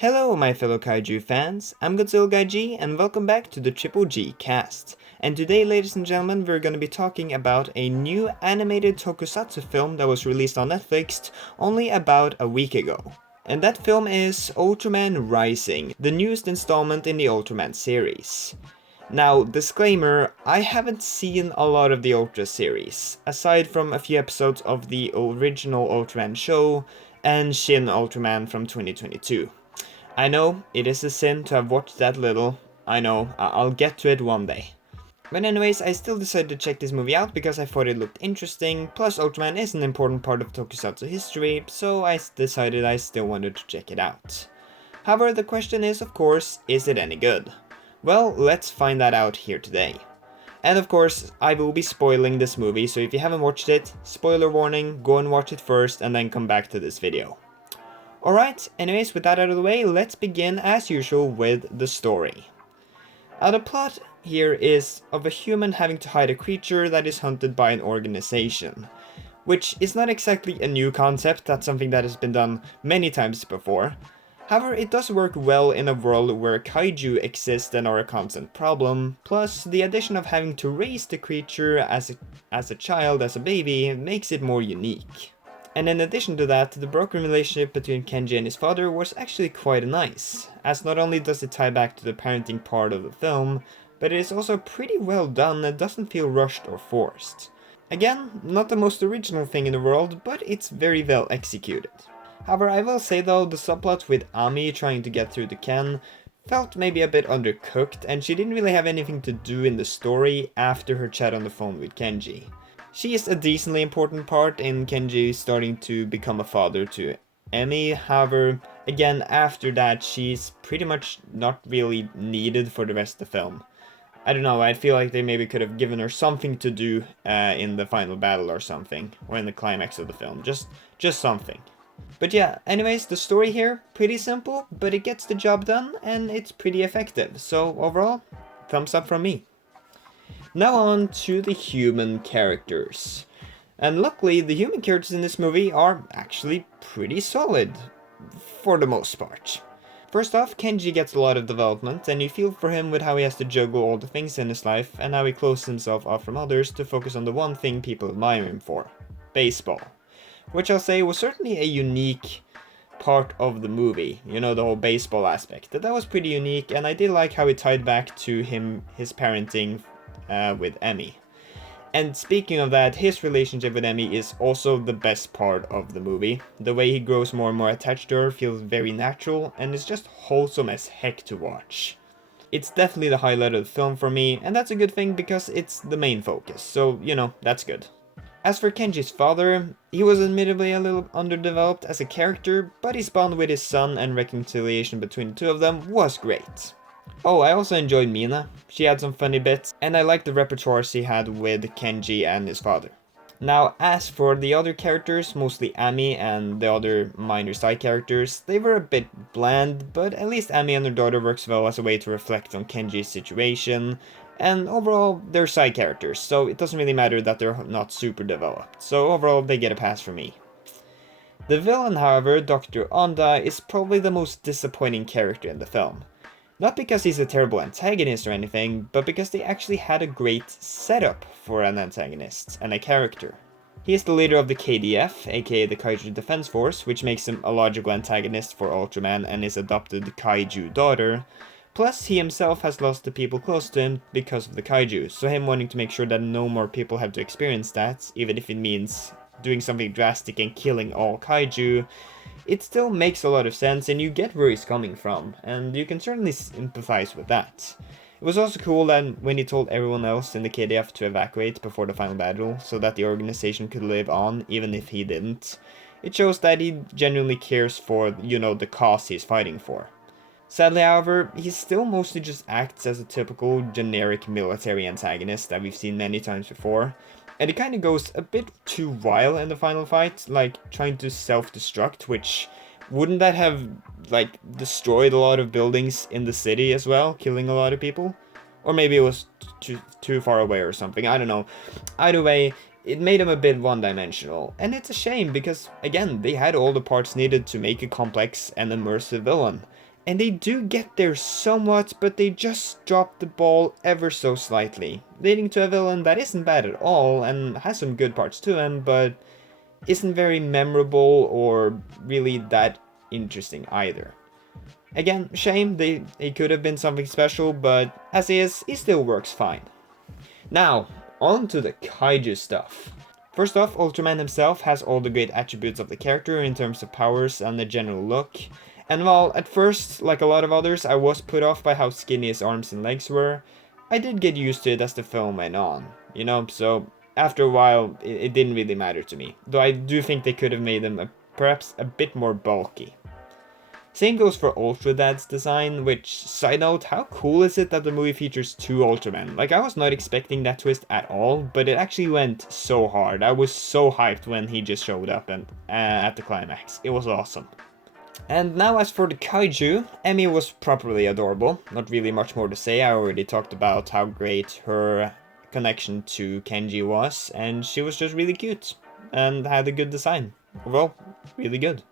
Hello my fellow kaiju fans, I'm Godzilla Guy G and welcome back to the Triple G cast. And today, ladies and gentlemen, we're going to be talking about a new animated tokusatsu film that was released on Netflix only about a week ago. And that film is Ultraman Rising, the newest installment in the Ultraman series. Now, disclaimer, I haven't seen a lot of the Ultra series, aside from a few episodes of the original Ultraman show and Shin Ultraman from 2022. I know, it is a sin to have watched that little. I know, I'll get to it one day. But anyways, I still decided to check this movie out because I thought it looked interesting, plus Ultraman is an important part of Tokusatsu history, so I decided I still wanted to check it out. However, the question is, of course, is it any good? Well, let's find that out here today. And of course, I will be spoiling this movie, so if you haven't watched it, spoiler warning, go and watch it first and then come back to this video. Alright, anyways, with that out of the way, let's begin as usual with the story. Now the plot here is of a human having to hide a creature that is hunted by an organization. Which is not exactly a new concept, that's something that has been done many times before. However, it does work well in a world where kaiju exist and are a constant problem, plus the addition of having to raise the creature as a child, as a baby, makes it more unique. And in addition to that, the broken relationship between Kenji and his father was actually quite nice, as not only does it tie back to the parenting part of the film, but it is also pretty well done and doesn't feel rushed or forced. Again, not the most original thing in the world, but it's very well executed. However, I will say though, the subplot with Ami trying to get through to Ken felt maybe a bit undercooked, and she didn't really have anything to do in the story after her chat on the phone with Kenji. She is a decently important part in Kenji starting to become a father to Emi, however, again, after that, she's pretty much not really needed for the rest of the film. I don't know, I feel like they maybe could have given her something to do in the final battle or something, or in the climax of the film, just something. But yeah, anyways, the story here, pretty simple, but it gets the job done, and it's pretty effective, so overall, thumbs up from me. Now on to the human characters. And luckily, the human characters in this movie are actually pretty solid, for the most part. First off, Kenji gets a lot of development, and you feel for him with how he has to juggle all the things in his life, and how he closes himself off from others to focus on the one thing people admire him for: baseball. Which I'll say was certainly a unique part of the movie, you know, the whole baseball aspect. That was pretty unique, and I did like how it tied back to his parenting with Emi. And speaking of that, his relationship with Emi is also the best part of the movie. The way he grows more and more attached to her feels very natural, and is just wholesome as heck to watch. It's definitely the highlight of the film for me, and that's a good thing because it's the main focus, so, you know, that's good. As for Kenji's father, he was admittedly a little underdeveloped as a character, but his bond with his son and reconciliation between the two of them was great. Oh, I also enjoyed Mina. She had some funny bits, and I liked the repertoire she had with Kenji and his father. Now, as for the other characters, mostly Ami and the other minor side characters, they were a bit bland, but at least Ami and her daughter works well as a way to reflect on Kenji's situation, and overall, they're side characters, so it doesn't really matter that they're not super developed, so overall, they get a pass from me. The villain, however, Dr. Onda, is probably the most disappointing character in the film. Not because he's a terrible antagonist or anything, but because they actually had a great setup for an antagonist and a character. He is the leader of the KDF, aka the Kaiju Defense Force, which makes him a logical antagonist for Ultraman and his adopted Kaiju daughter. Plus, he himself has lost the people close to him because of the Kaiju, so him wanting to make sure that no more people have to experience that, even if it means doing something drastic and killing all Kaiju, it still makes a lot of sense, and you get where he's coming from, and you can certainly sympathize with that. It was also cool that when he told everyone else in the KDF to evacuate before the final battle, so that the organization could live on even if he didn't, it shows that he genuinely cares for, you know, the cause he's fighting for. Sadly, however, he still mostly just acts as a typical generic military antagonist that we've seen many times before, and it kind of goes a bit too wild in the final fight, like trying to self-destruct, which wouldn't that have, like, destroyed a lot of buildings in the city as well, killing a lot of people? Or maybe it was too far away or something, I don't know. Either way, it made him a bit one-dimensional, and it's a shame because, again, they had all the parts needed to make a complex and immersive villain. And they do get there somewhat, but they just drop the ball ever so slightly, leading to a villain that isn't bad at all and has some good parts to him, but isn't very memorable or really that interesting either. Again, shame, they could have been something special, but as is, he still works fine. Now, on to the kaiju stuff. First off, Ultraman himself has all the great attributes of the character in terms of powers and the general look. And while at first, like a lot of others, I was put off by how skinny his arms and legs were, I did get used to it as the film went on, you know, so after a while it didn't really matter to me, though I do think they could have made him perhaps a bit more bulky. Same goes for Ultra Dad's design, which, side note, how cool is it that the movie features two Ultramen? Like, I was not expecting that twist at all, but it actually went so hard. I was so hyped when he just showed up and at the climax. It was awesome. And now as for the kaiju, Emmy was properly adorable. Not really much more to say, I already talked about how great her connection to Kenji was, and she was just really cute, and had a good design. Well, really good.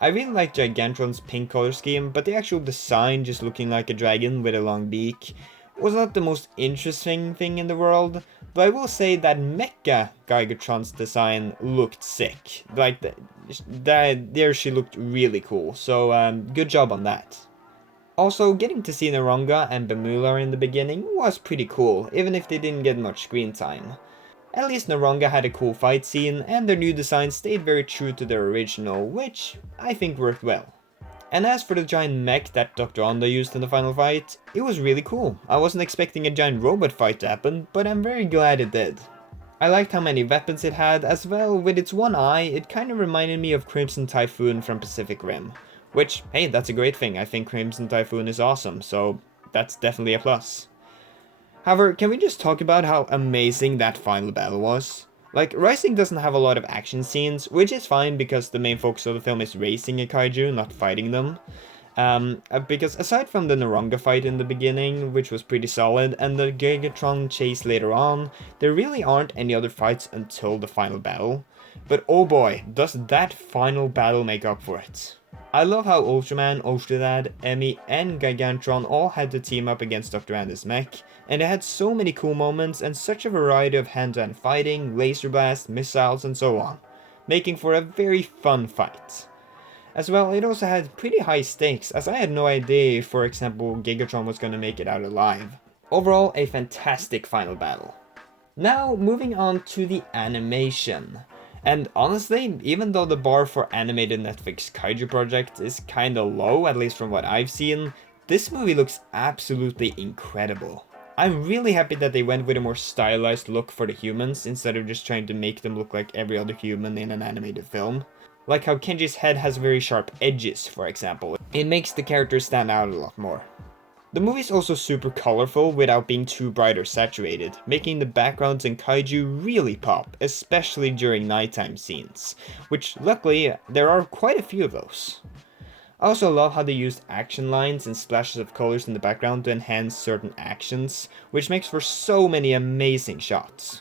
I really like Gigantron's pink color scheme, but the actual design, just looking like a dragon with a long beak, was not the most interesting thing in the world, though I will say that Mecha Gigatron's design looked sick. Like, there she looked really cool, so good job on that. Also, getting to see Naranga and Bemula in the beginning was pretty cool, even if they didn't get much screen time. At least Naranga had a cool fight scene, and their new design stayed very true to their original, which I think worked well. And as for the giant mech that Dr. Onda used in the final fight, it was really cool. I wasn't expecting a giant robot fight to happen, but I'm very glad it did. I liked how many weapons it had, as well with its one eye, it kinda reminded me of Crimson Typhoon from Pacific Rim. Which, hey, that's a great thing, I think Crimson Typhoon is awesome, so that's definitely a plus. However, can we just talk about how amazing that final battle was? Like, Rising doesn't have a lot of action scenes, which is fine because the main focus of the film is racing a kaiju, not fighting them. Because aside from the Naranga fight in the beginning, which was pretty solid, and the Gigatron chase later on, there really aren't any other fights until the final battle. But oh boy, does that final battle make up for it. I love how Ultraman, Ultradad, Emmy, and Gigantron all had to team up against Dr. Andy's mech, and it had so many cool moments and such a variety of hand-to-hand fighting, laser blasts, missiles, and so on, making for a very fun fight. As well, it also had pretty high stakes, as I had no idea if, for example, Gigatron was gonna make it out alive. Overall, a fantastic final battle. Now, moving on to the animation. And honestly, even though the bar for animated Netflix kaiju project is kinda low, at least from what I've seen, this movie looks absolutely incredible. I'm really happy that they went with a more stylized look for the humans, instead of just trying to make them look like every other human in an animated film. Like how Kenji's head has very sharp edges, for example. It makes the characters stand out a lot more. The movie's also super colorful without being too bright or saturated, making the backgrounds in kaiju really pop, especially during nighttime scenes, which luckily there are quite a few of those. I also love how they used action lines and splashes of colors in the background to enhance certain actions, which makes for so many amazing shots.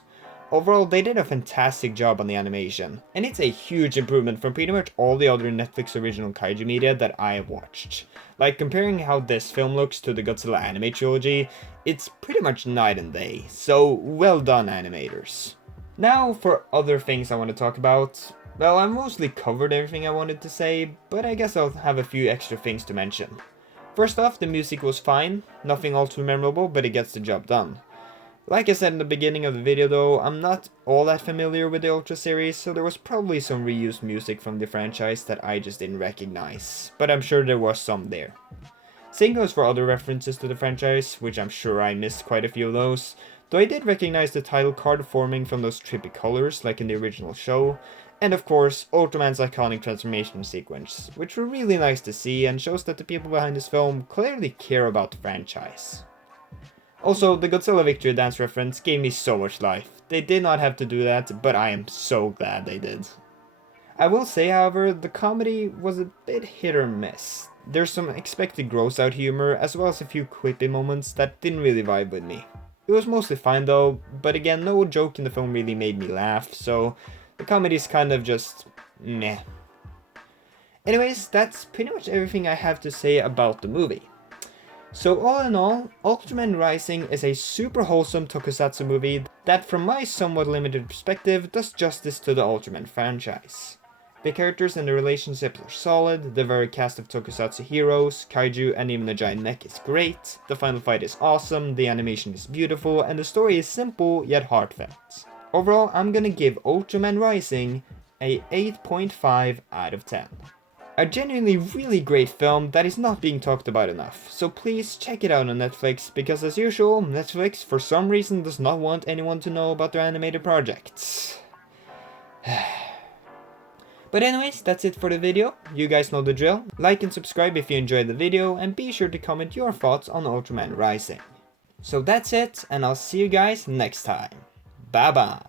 Overall, they did a fantastic job on the animation, and it's a huge improvement from pretty much all the other Netflix original kaiju media that I have watched. Like, comparing how this film looks to the Godzilla anime trilogy, it's pretty much night and day, so well done animators. Now for other things I want to talk about. Well, I've mostly covered everything I wanted to say, but I guess I'll have a few extra things to mention. First off, the music was fine, nothing all too memorable, but it gets the job done. Like I said in the beginning of the video though, I'm not all that familiar with the Ultra series, so there was probably some reused music from the franchise that I just didn't recognize, but I'm sure there was some there. Same goes for other references to the franchise, which I'm sure I missed quite a few of those, though I did recognize the title card forming from those trippy colors like in the original show, and of course, Ultraman's iconic transformation sequence, which were really nice to see and shows that the people behind this film clearly care about the franchise. Also, the Godzilla Victory Dance reference gave me so much life. They did not have to do that, but I am so glad they did. I will say, however, the comedy was a bit hit or miss. There's some expected gross out humor, as well as a few quippy moments that didn't really vibe with me. It was mostly fine though, but again, no joke in the film really made me laugh, so the comedy's kind of just meh. Anyways, that's pretty much everything I have to say about the movie. So all in all, Ultraman Rising is a super wholesome tokusatsu movie that from my somewhat limited perspective does justice to the Ultraman franchise. The characters and the relationships are solid, the very cast of tokusatsu heroes, kaiju and even the giant mech is great, the final fight is awesome, the animation is beautiful, and the story is simple yet heartfelt. Overall, I'm gonna give Ultraman Rising a 8.5 out of 10. A genuinely really great film that is not being talked about enough, so please check it out on Netflix, because as usual, Netflix for some reason does not want anyone to know about their animated projects. But anyways, that's it for the video. You guys know the drill. Like and subscribe if you enjoyed the video, and be sure to comment your thoughts on Ultraman Rising. So that's it, and I'll see you guys next time. Bye bye.